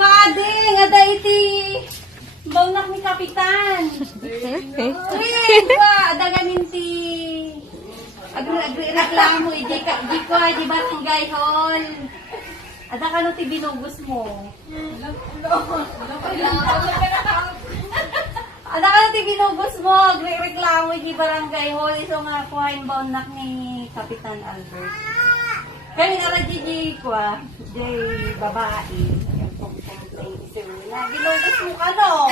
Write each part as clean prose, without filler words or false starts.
Mading, ada iti. Baunak ni Kapitan. Uy, ada ganinti. Agri-reklamo, di ko, di barangay hall. Ada ka no ti binugos mo. Ada ka no ti binugos mo, agri-reklamo, di barangay hall. Iso nga kuhain baunak ni Kapitan Albert. Kami na Gigi ko jay babae. Yung pong-complain iso na. Binugos mo ka no.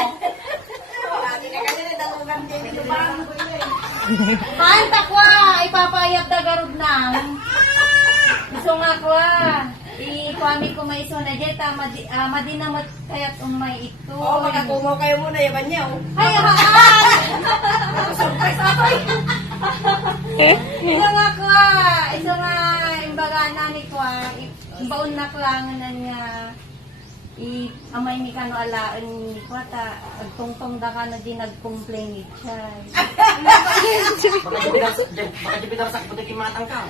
Kanta ko ipapayap da garod nang. Gusto nga ko ikwami ko may iso na jeta madinamat kayat umay ito. Oo, magkakumaw kayo muna, yaman niya. Ay, surprise ako. Iso nga imbaga nani ko imbaon na klangan na niya amay mi kano alaan ni kwata agtungtong da ka na di nag-complain ni Chay. Baka di pinarasak po naging matang ka.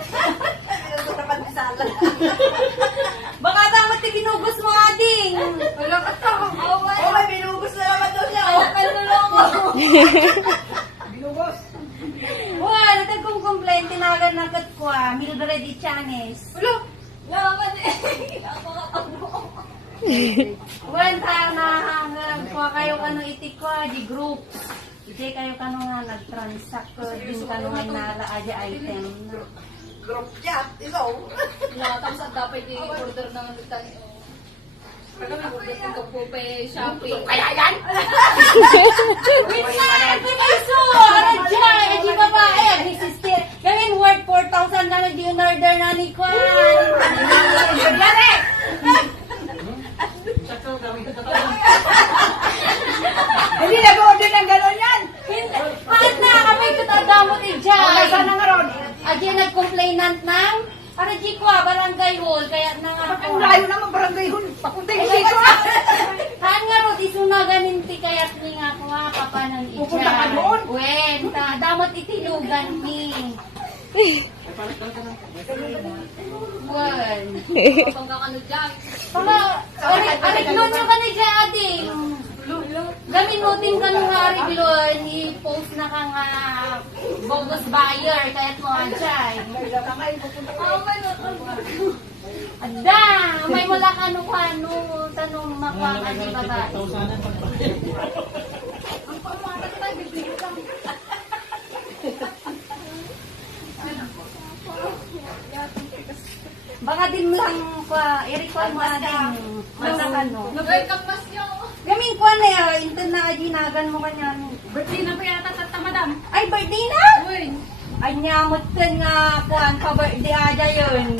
Baka damat ti binugos mo ading. Wala ka to. Oo, may binugos na naman doon niya. Wala ka tulong mo. Binugos. Wala, natag kong complain tinagan na kat ko Mildred di Chanes. Ulo. Laman ako katabo. Wala na hanggang kuha kayo kano itik ko di group. Ije kayo kano nga nag-transact ko din kano nga nala aja item. Group chat, ikaw. Lahat sa dapat i-order ng tani. Ito po pa shopping. Kaya yan! Minsan, di ba iso? Aradya, di babae. Di sister. Gawin worth 4,000 na di in-order na ni Kwan. Gari! Hindi nag-order ng gano'n yan. Paano na kapay tutadamot ni Jai? Sana nga ron. Adya nag-complainant ng Aradya ko barangay hall. Kaya na nga Ang layo naman, barangay hul. Papunta yung dito. Kaan nga ro, isunagan ti kayat ni nga ko kapanan ija. Pupunta ka doon? Wen, damat itilugan ni. Wen. Hanggang ano dyan. Ariglon nyo ka ni Jai ading. Gaminutin ka nung ariglon, i-post na ka nga bogus buyer, kaya't mo nga Jai. Ada, may mula ka nung ano, tanong makuha ka di babae. Baka din lang pa, i-record mo ading, masak ano. Nag-welcome mas nyo. Gamin ko na yan, intan na ginagan mo kanya. Birthday na pa yata sa madam. Ay, birthday na? Uy. Ay, nyamot ka nga, kuhan pa birthday aja yun.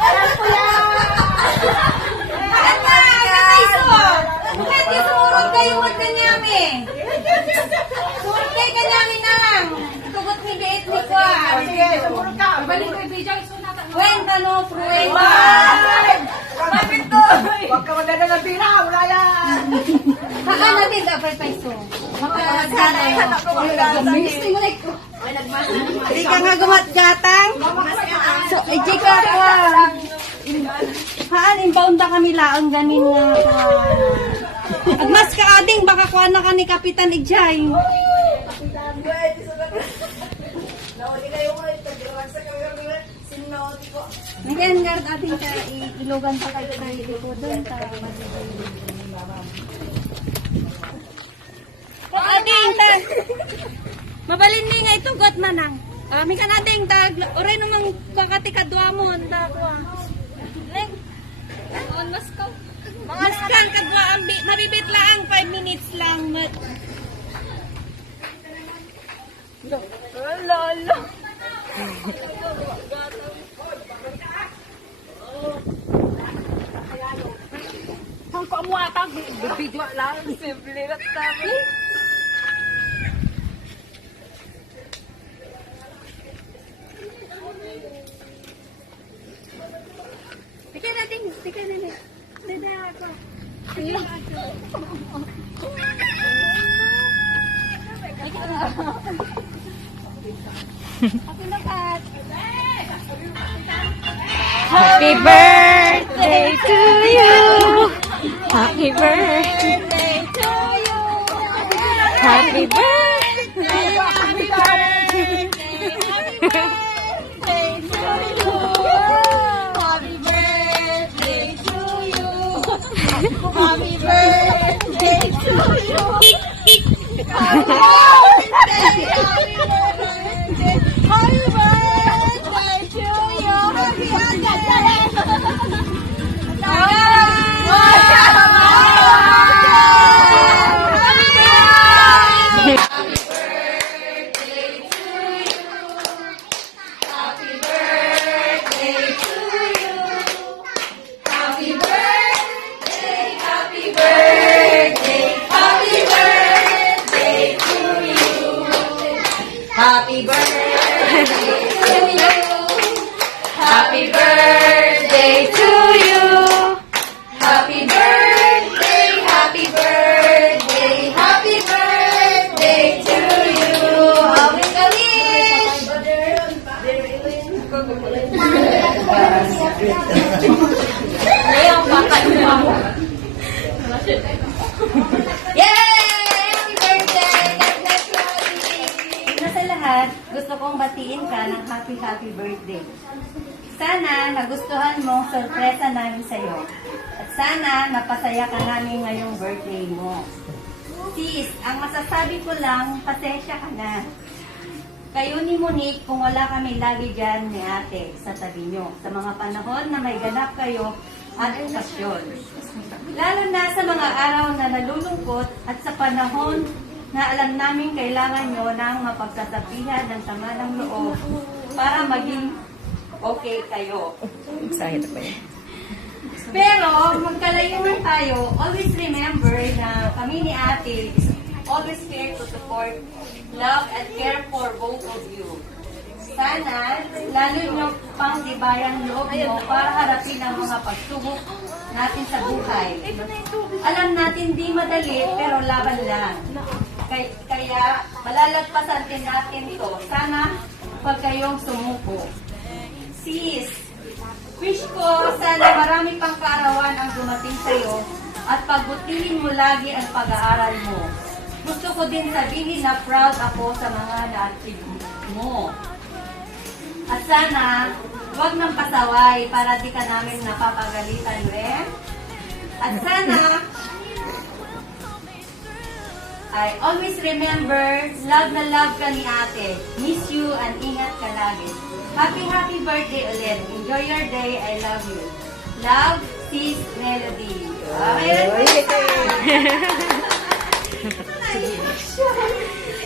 Alam ko yan! Alam na, kaiso! Hindi sumurot kayo mo kanyami. Sumurot kayo kanyami nang. Tugot mi date ni Kwan. Sige, sumurot ka. Balik ko yung video. So natin. Kwenta no, fruwen. Kapit to. Huwag ka magdala ng pira. Wala yan. Haan natin dapat pa iso. Hindi ka nga gumatgatang. So, iji ka ka. Haan, inbound na kami laang ganin nga ka. Agmas ka ading, baka kuha na ka ni Kapitan Ijay. Nauli kayo mo. Tagiragsa kami kami. Sinauti ko. Ngayon, guard ating ka, ilugan pa kayo sa ko doon. Ading, ta. Mabalin ni nga itugot manang. Kami ka nating tag. Ore namang kakatikadwa mo. Leng. On mas ko. Mas kan kadwa ang mabibit lang 5 minutes lang. Lolo. Ang pamuata. Video lang. Simple lang kami. Tika natin. Dada ako. Ako na ka. Happy birthday to you. Happy birthday to you. Happy birthday. Happy birthday. Happy birthday to you. Happy birthday to you. Happy birthday. Happy birthday to you. Happy Happy birthday to you. Happy birthday to you. Happy birthday, happy birthday, happy birthday to you. Happy Yay! Happy birthday! God bless you, Oli! Una sa lahat, gusto kong batiin ka ng happy birthday. Sana nagustuhan mo ang sorpresa namin sa'yo. At sana napasaya ka namin ngayong birthday mo. Sis, ang masasabi ko lang, pasensya ka na. Kayo ni Monique, kung wala kami lagi dyan ni ate sa tabi nyo, sa mga panahon na may ganap kayo at okasyon. Lalo na sa mga araw na nalulungkot at sa panahon na alam namin kailangan nyo ng mapagsasabihan ng sama ng loob para maging okay kayo. Excited pa yun. Pero, magkalayuan tayo, always remember na kami ni ate is always here to support, love, and care for both of you. Sana, lalo nyo pang dibayang loob mo para harapin ang mga pagsubok natin sa buhay. Alam natin di madali, pero laban lang. Kaya, malalagpasan din natin ito. Sana, pag kayong sumuko. Sis, wish ko sana marami pang kaarawan ang dumating sa'yo at pagbutihin mo lagi ang pag-aaral mo. Gusto ko din sabihin na proud ako sa mga na-achieve mo. At sana, huwag nang pasaway para di ka namin napapagalitan rin. At sana, I always remember, love na love ka ni ate. Miss you and ingat ka lagi. Happy birthday ulit. Enjoy your day. I love you. Love, Sis Melody.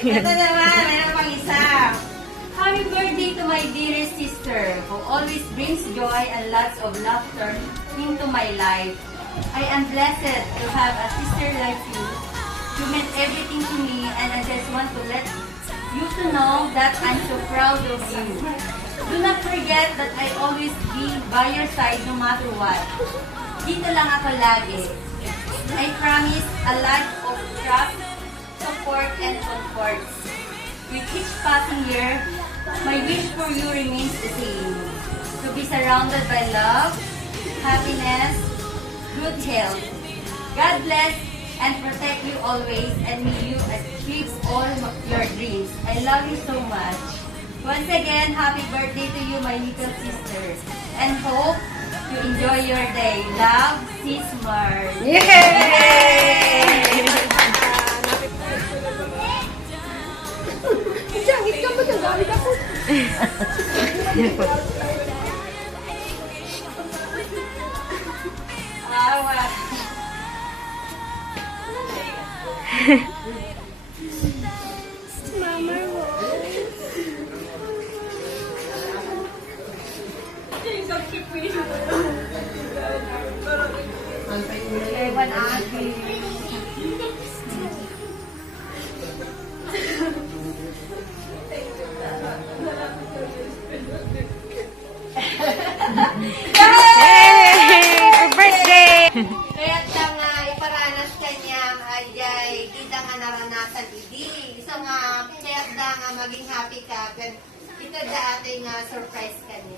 Ito naman, mayroon pang isa. Happy birthday to my dearest sister who always brings joy and lots of laughter into my life. I am blessed to have a sister like you. You meant everything to me and I just want to let you to know that I'm so proud of you. Do not forget that I always be by your side no matter what. Dito lang ako lagi. I promise a life of trust, support, and comfort. With each passing year, my wish for you remains the same. To be surrounded by love, happiness, good health. God bless and protect you always and may you achieve all your dreams. I love you so much. Once again, happy birthday to you, my little sister. And hope you enjoy your day. Love, Sis Mar. Yay! Awa. Ewan ate. Yay! Happy birthday! Kaya nga iparanas kanyang kita nga naranasan idi. So nga, kaya nga maging happy ka. Ito dati nga surprise kanya.